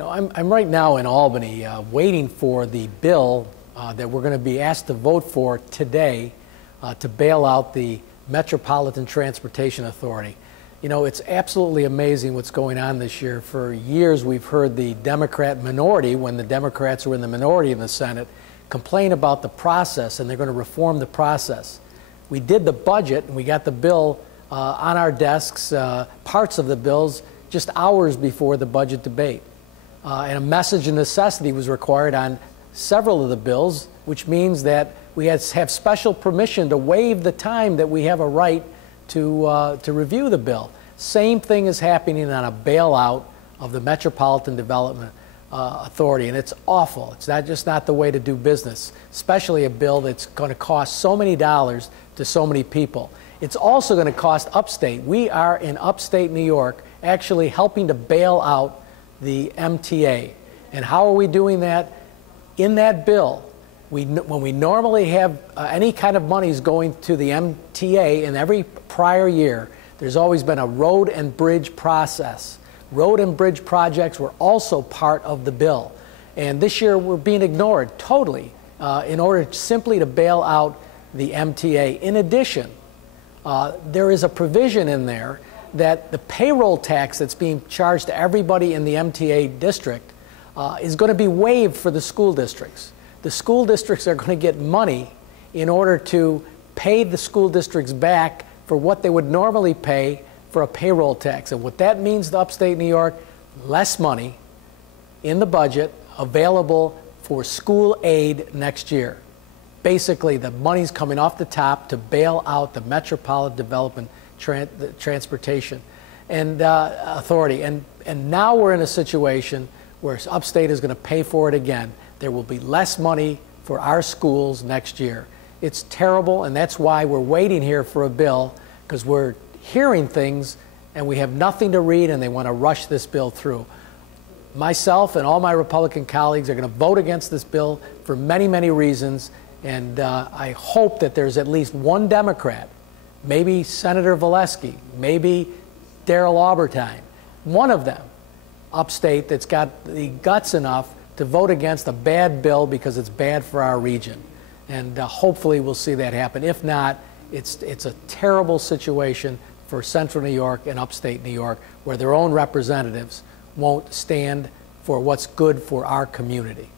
I'm right now in Albany waiting for the bill that we're going to be asked to vote for today to bail out the Metropolitan Transportation Authority. It's absolutely amazing what's going on this year. For years, we've heard the Democrat minority, when the Democrats were in the minority in the Senate, complain about the process, and they're going to reform the process. We did the budget, and we got the bill on our desks, parts of the bills, just hours before the budget debate. And a message of necessity was required on several of the bills, which means that we have special permission to waive the time that we have a right to review the bill. Same thing is happening on a bailout of the Metropolitan Development Authority, and it's awful. It's just not the way to do business, especially a bill that's going to cost so many dollars to so many people. It's also going to cost upstate. We are in upstate New York actually helping to bail out the MTA. And how are we doing that? In that bill, when we normally have any kind of monies going to the MTA in every prior year, there's always been a road and bridge process. Road and bridge projects were also part of the bill. And this year we're being ignored totally in order simply to bail out the MTA. In addition, there is a provision in there that the payroll tax that's being charged to everybody in the MTA district is going to be waived for the school districts. The school districts are going to get money in order to pay the school districts back for what they would normally pay for a payroll tax. And what that means to upstate New York, less money in the budget available for school aid next year. Basically, the money's coming off the top to bail out the Metropolitan Development Transportation and Authority. And now we're in a situation where upstate is going to pay for it again. There will be less money for our schools next year. It's terrible, and that's why we're waiting here for a bill, because we're hearing things and we have nothing to read, and they want to rush this bill through. Myself and all my Republican colleagues are going to vote against this bill for many, many reasons, and I hope that there's at least one Democrat, maybe Senator Valesky, maybe Darrell Aubertine, one of them upstate that's got the guts enough to vote against a bad bill because it's bad for our region. And hopefully we'll see that happen. If not, it's a terrible situation for Central New York and upstate New York, where their own representatives won't stand for what's good for our community.